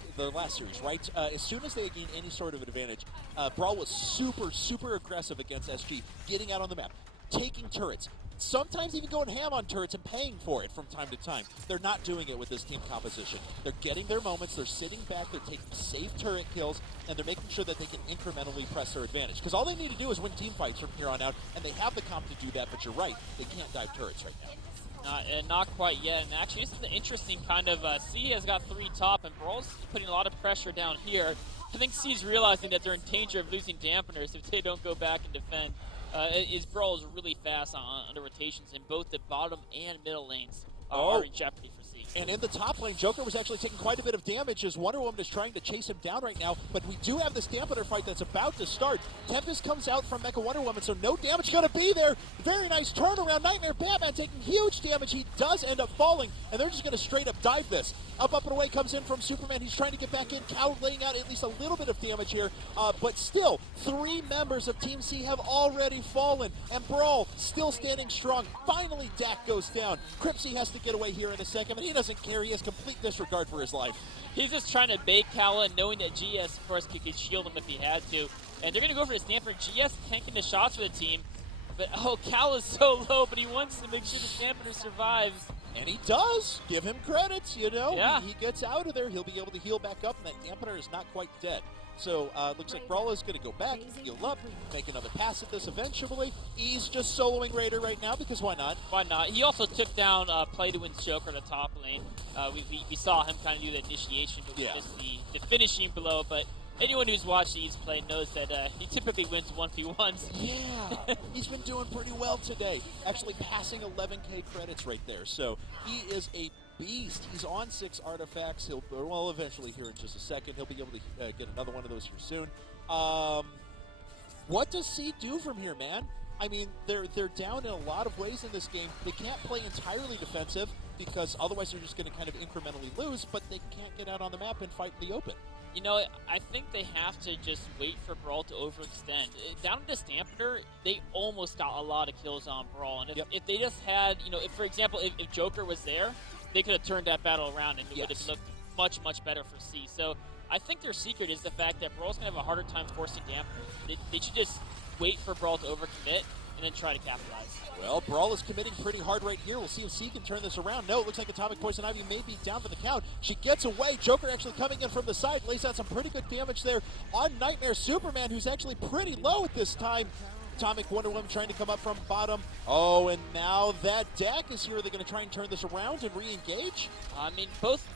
series, right? As soon as they gained any sort of advantage, BrawL was super aggressive against SG, getting out on the map, taking turrets, sometimes even going ham on turrets and paying for it from time to time. They're not doing it with this team composition. They're getting their moments, they're sitting back, they're taking safe turret kills, and they're making sure that they can incrementally press their advantage. Because all they need to do is win team fights from here on out, and they have the comp to do that, but you're right, they can't dive turrets right now. Not quite yet, and actually this is an interesting kind of, C has got 3 top, and BrawL's putting a lot of pressure down here. I think C's realizing that they're in danger of losing dampeners if they don't go back and defend. BrawL is really fast on the rotations in both the bottom and middle lanes are in jeopardy for C. And in the top lane, Joker was actually taking quite a bit of damage as Wonder Woman is trying to chase him down right now, but we do have this dampener fight that's about to start. Tempest comes out from Mecha Wonder Woman, so no damage going to be there. Very nice turnaround. Nightmare Batman taking huge damage. He does end up falling, and they're just going to straight up dive this. Up, and away comes in from Superman. He's trying to get back in. Cow laying out at least a little bit of damage here, but still, 3 members of Team C have already fallen, and BrawL still standing strong. Finally, Dak goes down. Cripsy has to get away here in a second, but he doesn't care. He has complete disregard for his life. He's just trying to bait Kala, knowing that GS, of course, could shield him if he had to. And they're going to go for the Stamper. GS tanking the shots for the team. But, Cal is so low, but he wants to make sure the Stamper survives. And he does. Give him credits, Yeah. He gets out of there. He'll be able to heal back up, and that dampener is not quite dead. So, looks like BrawL is going to go back, heal up, make another pass at this eventually. He's just soloing Raider right now, because why not? Why not? He also took down Play to Win's Joker in the top lane. We saw him kind of do the initiation, but just the finishing blow. But anyone who's watched Ease play knows that he typically wins 1v1s. Yeah, he's been doing pretty well today. Actually passing 11K credits right there. So he is a beast. He's on 6 artifacts. Well, eventually here in just a second, he'll be able to get another one of those here soon. What does C do from here, man? I mean, they're down in a lot of ways in this game. They can't play entirely defensive because otherwise they're just going to kind of incrementally lose, but they can't get out on the map and fight in the open. You know, I think they have to just wait for BrawL to overextend. Down at this dampener, they almost got a lot of kills on BrawL. And if they just had, you know, if, for example, if Joker was there, they could have turned that battle around and it would have looked much, much better for C. So I think their secret is the fact that BrawL's going to have a harder time forcing dampeners. They should just wait for BrawL to overcommit and then try to capitalize. Well, BrawL is committing pretty hard right here. We'll see if C can turn this around. No, it looks like Atomic Poison Ivy may be down for the count. She gets away. Joker actually coming in from the side, lays out some pretty good damage there on Nightmare Superman, who's actually pretty low at this time. Atomic Wonder Woman trying to come up from bottom. Oh, and now that deck is here. Are they going to try and turn this around and re-engage? I mean, both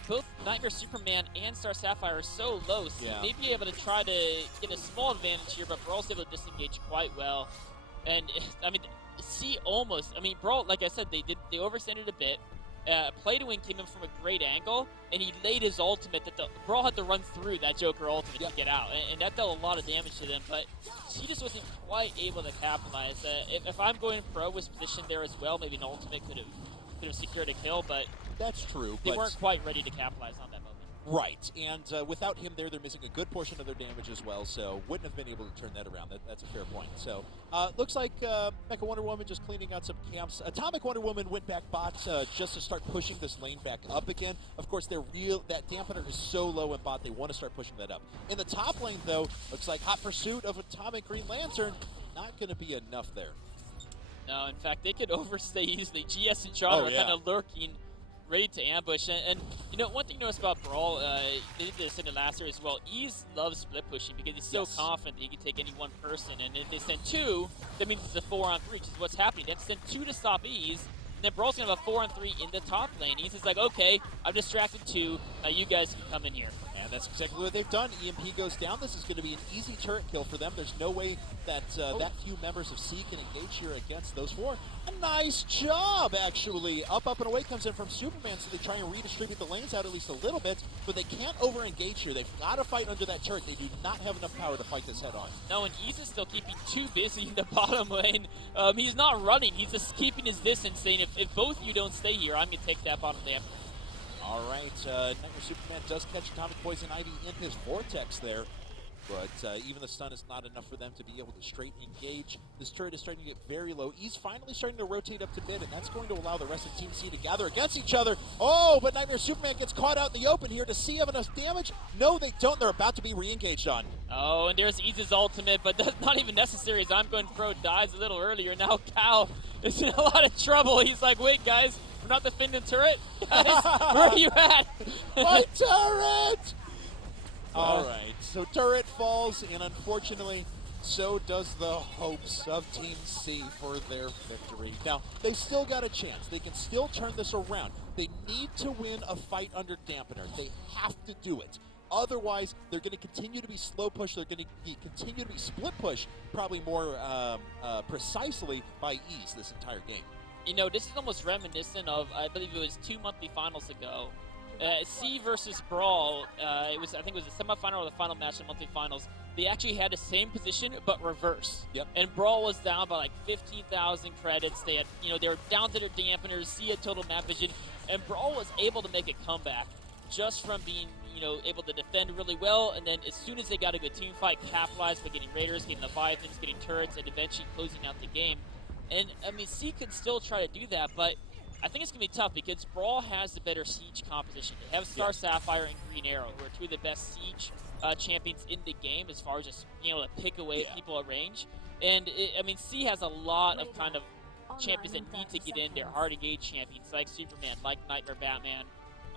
Nightmare Superman and Star Sapphire are so low, so you may be able to try to get a small advantage here, but BrawL's able to disengage quite well. And, I mean, C almost, I mean, BrawL, like I said, they overextended a bit. Play to Win came in from a great angle, and he laid his ultimate that BrawL had to run through that Joker ultimate to get out, and that dealt a lot of damage to them, but he just wasn't quite able to capitalize. If I'm going pro, was positioned there as well, maybe an ultimate could have secured a kill, but that's true. They weren't quite ready to capitalize on that moment. Right, and without him there, they're missing a good portion of their damage as well, so wouldn't have been able to turn that around. That's a fair point. So, looks like Mecha Wonder Woman just cleaning out some camps. Atomic Wonder Woman went back bot just to start pushing this lane back up again. Of course, that dampener is so low in bot, they want to start pushing that up. In the top lane, though, looks like Hot Pursuit of Atomic Green Lantern, not going to be enough there. No, in fact, they could overstay easily. GS and John are kind of lurking, ready to ambush. And you know, one thing you notice about BrawL, they did this in the last year as well, Ease loves split pushing because he's so confident that he can take any one person. And if they send two, that means it's a 4-on-3, which is what's happening. They have to send two to stop Ease, and then BrawL's going to have a 4-on-3 in the top lane. Ease is like, okay, I've distracted two, now you guys can come in here. And that's exactly what they've done. EMP goes down. This is going to be an easy turret kill for them. There's no way that that few members of C can engage here against those four. A nice job, actually. Up, and away comes in from Superman, so they try and redistribute the lanes out at least a little bit, but they can't over-engage here. They've got to fight under that turret. They do not have enough power to fight this head-on. No, and Ease is still keeping two busy in the bottom lane. He's not running. He's just keeping his distance, saying, if both of you don't stay here, I'm going to take that bottom lane. All right, Nightmare Superman does catch Atomic Poison Ivy in his vortex there, but even the stun is not enough for them to be able to straight engage. This turret is starting to get very low. He's finally starting to rotate up to mid, and that's going to allow the rest of Team C to gather against each other. Oh, but Nightmare Superman gets caught out in the open here. Does C have enough damage? No, they don't. They're about to be re-engaged on. Oh, and there's Ease's ultimate, but that's not even necessary as I'm going pro dies a little earlier. Now Cal is in a lot of trouble. He's like, wait, guys. We're not defending turret? Guys, where are you at? My turret! All right, so turret falls, and unfortunately, so does the hopes of Team C for their victory. Now, they still got a chance. They can still turn this around. They need to win a fight under dampener. They have to do it. Otherwise, they're going to continue to be slow push. They're going to continue to be split push, probably more precisely by Ease this entire game. You know, this is almost reminiscent of, I believe it was 2 monthly finals ago. C versus BrawL, I think it was the semifinal or the final match in monthly finals. They actually had the same position, but reverse. Yep. And BrawL was down by like 15,000 credits. They had, they were down to their dampeners, C had total map vision, and BrawL was able to make a comeback just from being, able to defend really well, and then as soon as they got a good team fight, capitalized by getting Raiders, getting Leviathans, getting turrets, and eventually closing out the game. And, I mean, C could still try to do that, but I think it's going to be tough because BrawL has the better siege composition. They have Star Sapphire and Green Arrow, who are two of the best siege champions in the game as far as just being able to pick away people at range. And, C has a lot of kind of champions that need to get in there, hard-engaged champions like Superman, like Nightmare Batman,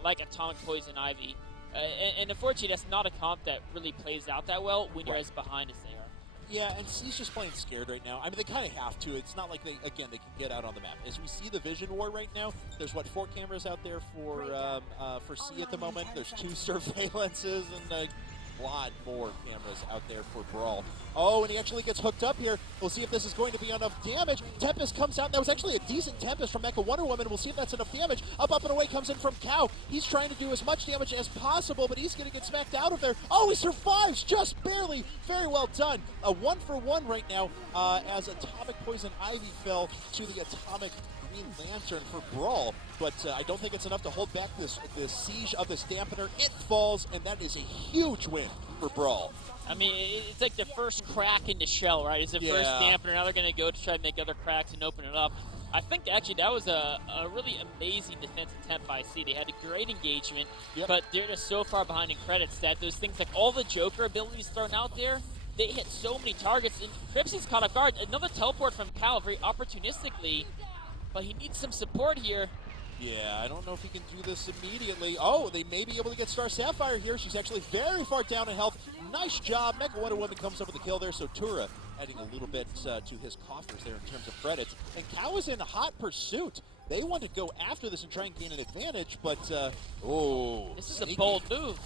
like Atomic Poison Ivy. And unfortunately, that's not a comp that really plays out that well when you're as behind as they are. Yeah, and C's just playing scared right now. I mean, they kind of have to. It's not like they can get out on the map. As we see the vision war right now, there's 4 cameras out there for C at the moment. There's 2 surveillances, and lot more cameras out there for BrawL. Oh, and he actually gets hooked up here. We'll see if this is going to be enough damage. Tempest comes out. That was actually a decent Tempest from Mecha Wonder Woman. We'll see if that's enough damage. Up, and away comes in from Cow. He's trying to do as much damage as possible, but he's going to get smacked out of there. Oh, he survives just barely. Very well done. A 1-for-1 right now as Atomic Poison Ivy fell to the Atomic Green Lantern for BrawL, but I don't think it's enough to hold back this siege of this dampener. It falls, and that is a huge win for BrawL. I mean, it's like the first crack in the shell, right? It's the first dampener. Now they're going to go to try to make other cracks and open it up. I think actually that was a really amazing defense attempt by C. They had a great engagement, but they're just so far behind in credits that those things like all the Joker abilities thrown out there, they hit so many targets. And Cripsy's caught off guard. Another teleport from Cal very opportunistically, but he needs some support here. Yeah, I don't know if he can do this immediately. Oh, they may be able to get Star Sapphire here. She's actually very far down in health. Nice job. Mecha Wonder Woman comes up with a kill there, so Tura adding a little bit to his coffers there in terms of credits. And Cow is in hot pursuit. They want to go after this and try and gain an advantage, but, this is a bold move.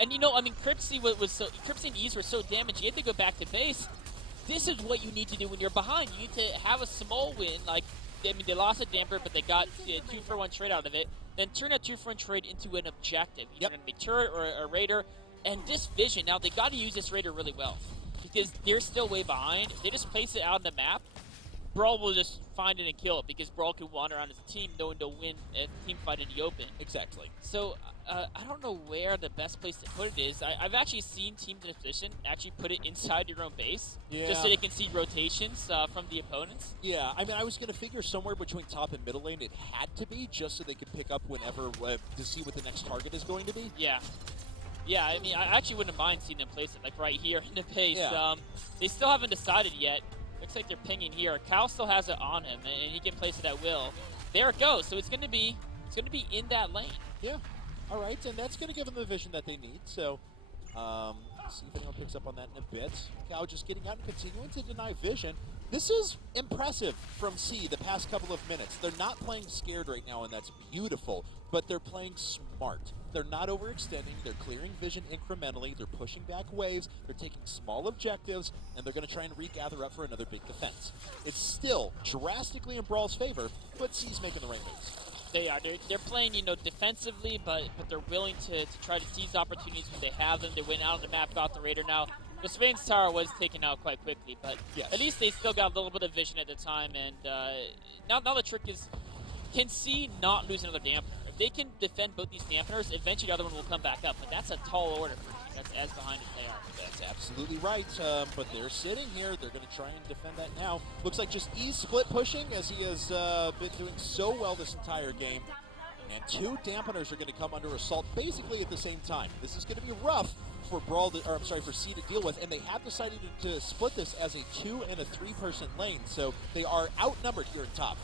And, you know, I mean, Cripsy and Ease were so damaged, you have to go back to base. This is what you need to do when you're behind. You need to have a small win, like, I mean, they lost a damper, but they got a 2-for-1 trade out of it. Then turn a 2-for-1 trade into an objective. Either going to be turret or a raider. And this vision, now they got to use this raider really well because they're still way behind. If they just place it out on the map, BrawL will just find it and kill it because BrawL can wander around as a team knowing to win a team fight in the open. Exactly. So I don't know where the best place to put it is. I've actually seen teams in a position actually put it inside your own base just so they can see rotations from the opponents. Yeah, I mean, I was going to figure somewhere between top and middle lane it had to be just so they could pick up whenever to see what the next target is going to be. Yeah. Yeah, I mean, I actually wouldn't mind seeing them place it, like right here in the base. Yeah. They still haven't decided yet. Looks like they're pinging here. Cal still has it on him, and he can place it at will. There it goes. So it's going to be in that lane. Yeah. All right, and that's going to give them the vision that they need. So, see if anyone picks up on that in a bit. Cal just getting out and continuing to deny vision. This is impressive from C the past couple of minutes. They're not playing scared right now, and that's beautiful, but they're playing smart. They're not overextending. They're clearing vision incrementally. They're pushing back waves. They're taking small objectives, and they're going to try and regather up for another big defense. It's still drastically in BrawL's favor, but C's making the right moves. They are. They're playing, you know, defensively, but they're willing to try to seize opportunities when they have them. They went out on the map, got the Raider. Now, the Swain's Tower was taken out quite quickly, but at least they still got a little bit of vision at the time. And now the trick is, can C not lose another dampener? If they can defend both these dampeners, eventually the other one will come back up. But that's a tall order for a team that's as behind as they are. That's absolutely right, but they're sitting here. They're going to try and defend that now. Looks like just E split pushing as he has been doing so well this entire game. And two dampeners are going to come under assault basically at the same time. This is going to be rough for for C to deal with, and they have decided to split this as a 2- and a 3-person lane, so they are outnumbered here at top.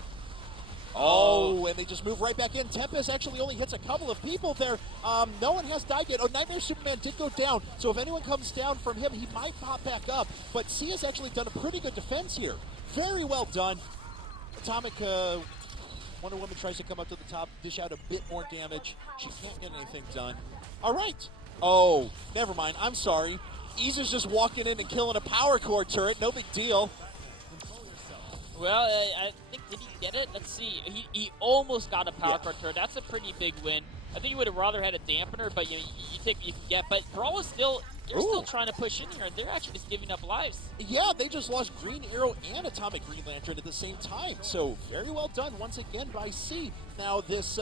Oh, and they just move right back in. Tempest actually only hits a couple of people there. No one has died yet. Oh, Nightmare Superman did go down, so if anyone comes down from him, he might pop back up. But C has actually done a pretty good defense here. Very well done. Atomic Wonder Woman tries to come up to the top, dish out a bit more damage. She can't get anything done. All right. Oh, never mind. I'm sorry. Easer's just walking in and killing a power core turret. No big deal. Well, I think, did he get it? Let's see. He almost got a power core turret. That's a pretty big win. I think he would have rather had a dampener, but you take what you can get. But BrawL is still, they're still trying to push in here. They're actually just giving up lives. Yeah, they just lost Green Arrow and Atomic Green Lantern at the same time. So very well done once again by C. Now this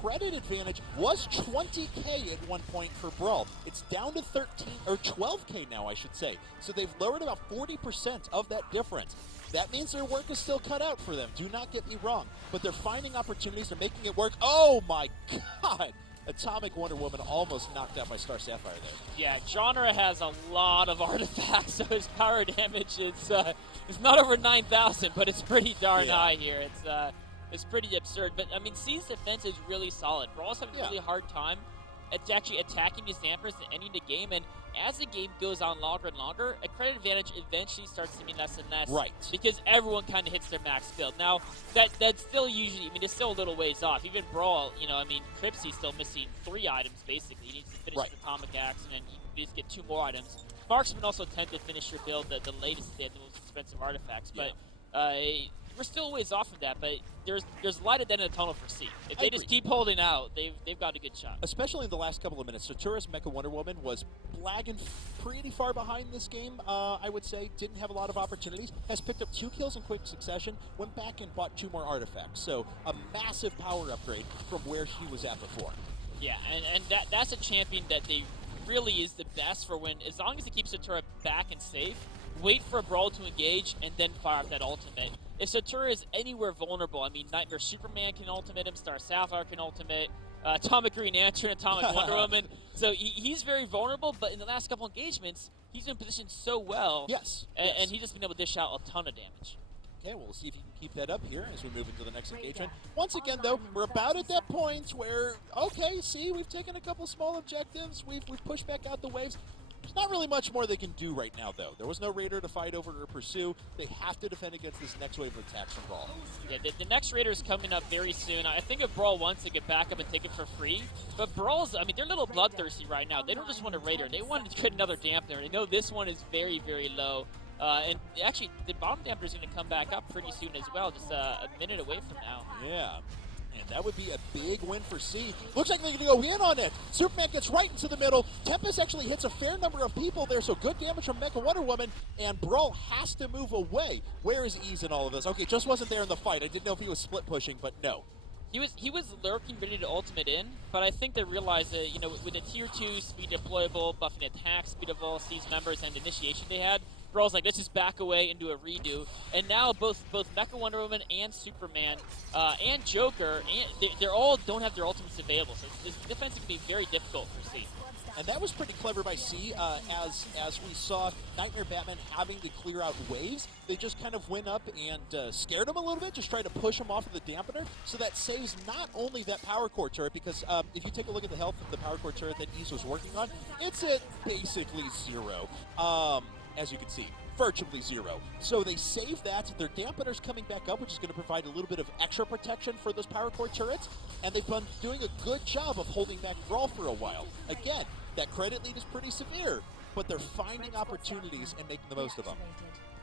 credit advantage was 20K at one point for BrawL. It's down to 13 or 12K now, I should say. So they've lowered about 40% of that difference. That means their work is still cut out for them. Do not get me wrong. But they're finding opportunities. They're making it work. Oh, my God. Atomic Wonder Woman almost knocked out my Star Sapphire there. Yeah, Genre has a lot of artifacts, so his power damage is not over 9,000, but it's pretty darn high here. It's pretty absurd. But, I mean, C's defense is really solid. BrawL's having a really hard time at actually attacking these dampers and ending the game. And as the game goes on longer and longer, a credit advantage eventually starts to mean less and less. Right. Because everyone kind of hits their max build. Now, that's still usually, I mean, it's still a little ways off. Even BrawL, you know, I mean, Cripsy's still missing 3 items, basically. He needs to finish his Atomic Axe, and then he needs to get 2 more items. Marksman also tend to finish your build the latest, they have the most expensive artifacts. But we're still a ways off from that, but there's light at the end of the tunnel for C. If they just keep holding out, they've got a good shot. Especially in the last couple of minutes. Satura's Mecha Wonder Woman was lagging pretty far behind this game, I would say. Didn't have a lot of opportunities. Has picked up 2 kills in quick succession. Went back and bought 2 more artifacts. So a massive power upgrade from where she was at before. Yeah, and that's a champion that they really is the best for when, as long as it keeps Satura back and safe, wait for a BrawL to engage, and then fire up that ultimate. If Satura is anywhere vulnerable, I mean, Nightmare Superman can ultimate him, Star Sapphire can ultimate, Atomic Green Lantern, Atomic Wonder Woman. So he's very vulnerable, but in the last couple engagements, he's been positioned so well. Yes. And he's just been able to dish out a ton of damage. Okay, we'll see if he can keep that up here as we move into the next engagement. Once again, though, we're about at that point where, okay, see, we've taken a couple small objectives. We've pushed back out the waves. There's not really much more they can do right now, though. There was no Raider to fight over or pursue. They have to defend against this next wave of attacks from BrawL. Yeah, the next Raider is coming up very soon. I think if BrawL wants to get back up and take it for free, but BrawL's, I mean, they're a little bloodthirsty right now. They don't just want a Raider. They want to create another dampener. They know this one is very, very low. And actually, the bottom dampener is going to come back up pretty soon as well, just a minute away from now. Yeah. And that would be a big win for C. Looks like they're going to go in on it. Superman gets right into the middle. Tempest actually hits a fair number of people there, so good damage from Mecha Wonder Woman. And BrawL has to move away. Where is Ease in all of this? Okay, just wasn't there in the fight. I didn't know if he was split pushing, but no. He was lurking, ready to ultimate in, but I think they realized that, you know, with the tier 2 speed deployable, buffing attack speed of all C's members and initiation they had, BrawL's like, let's just back away and do a redo. And now both Mecha Wonder Woman and Superman and Joker, and they all don't have their ultimates available, so this defense can be very difficult for C. And that was pretty clever by C, as we saw Nightmare Batman having to clear out waves. They just kind of went up and scared him a little bit, just tried to push him off of the dampener. So that saves not only that power core turret, because if you take a look at the health of the power core turret that Ease was working on, it's at basically 0, as you can see. Virtually 0. So they save that. Their dampener's coming back up, which is going to provide a little bit of extra protection for those power core turrets. And they've been doing a good job of holding back BrawL for a while. Again, that credit lead is pretty severe, but they're finding opportunities and making the most of them.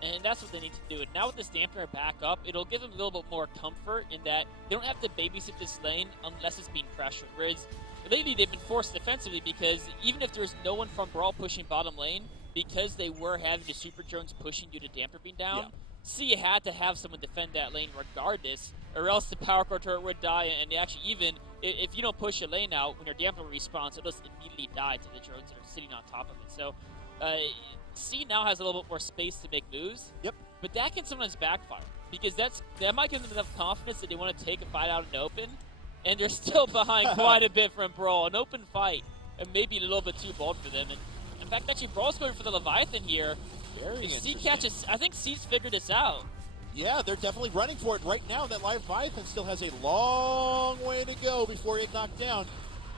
And that's what they need to do. And now with this dampener back up, it'll give them a little bit more comfort in that they don't have to babysit this lane unless it's being pressured. Whereas lately they've been forced defensively because even if there's no one from BrawL pushing bottom lane, because they were having the super drones pushing due to damper being down, C had to have someone defend that lane regardless, or else the power core turret would die, and actually even if you don't push a lane out, when your damper respawns, it'll just immediately die to the drones that are sitting on top of it. So C now has a little bit more space to make moves, but that can sometimes backfire, because that might give them enough confidence that they want to take a fight out in the open, and they're still behind quite a bit from BrawL. An open fight, and maybe a little bit too bold for them. And in fact, actually, BrawL's going for the Leviathan here. Very C catches, I think C's figured this out. Yeah, they're definitely running for it right now. That Leviathan still has a long way to go before he gets knocked down.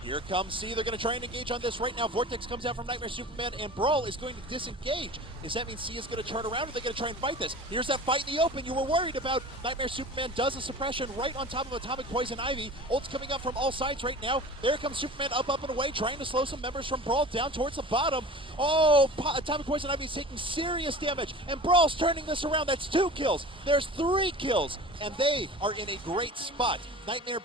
Here comes C. They're going to try and engage on this right now. Vortex comes out from Nightmare Superman, and BrawL is going to disengage. Does that mean C is going to turn around, or are they going to try and fight this? Here's that fight in the open you were worried about. Nightmare Superman does a suppression right on top of Atomic Poison Ivy. Ult's coming up from all sides right now. There comes Superman up, and away, trying to slow some members from BrawL down towards the bottom. Oh, Atomic Poison Ivy is taking serious damage, and BrawL's turning this around. That's 2 kills. There's 3 kills, and they are in a great spot. Nightmare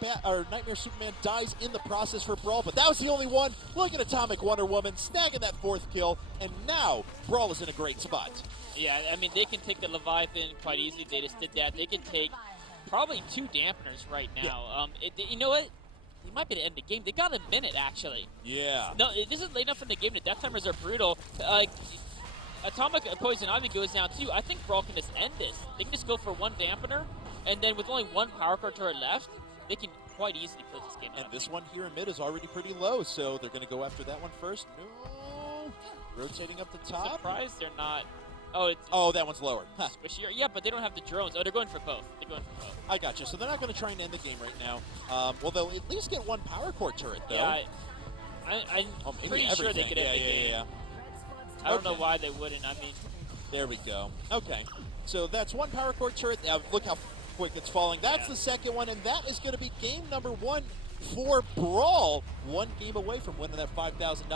Superman dies in the process for BrawL, but that was the only one. Look at Atomic Wonder Woman snagging that 4th kill, and now BrawL is in a great spot. Yeah, I mean, they can take the Leviathan quite easily. They just did that. They can take probably 2 dampeners right now. You know what? We might be to end the game. They got a minute, actually. Yeah. No, this is late enough in the game. The death timers are brutal. Atomic Poison Ivy goes down, too. I think BrawL can just end this. They can just go for 1 dampener, and then with only 1 power core turret left, they can quite easily close this game out. And this one here in mid is already pretty low, so they're going to go after that one first. No. Rotating up the top. Surprised they're not. Oh, that one's lower. Huh. Squishier. Yeah, but they don't have the drones. Oh, they're going for both. I gotcha. So they're not going to try and end the game right now. Well, they'll at least get 1 power core turret, though. Yeah, I'm pretty sure they could end the game. Yeah. I don't know Okay. why they wouldn't. I mean, There we go. Okay. So that's one power core turret. Look how quick it's falling. That's Yeah. the second one, and that is going to be game number 1 for BrawL. One game away from winning that $5,000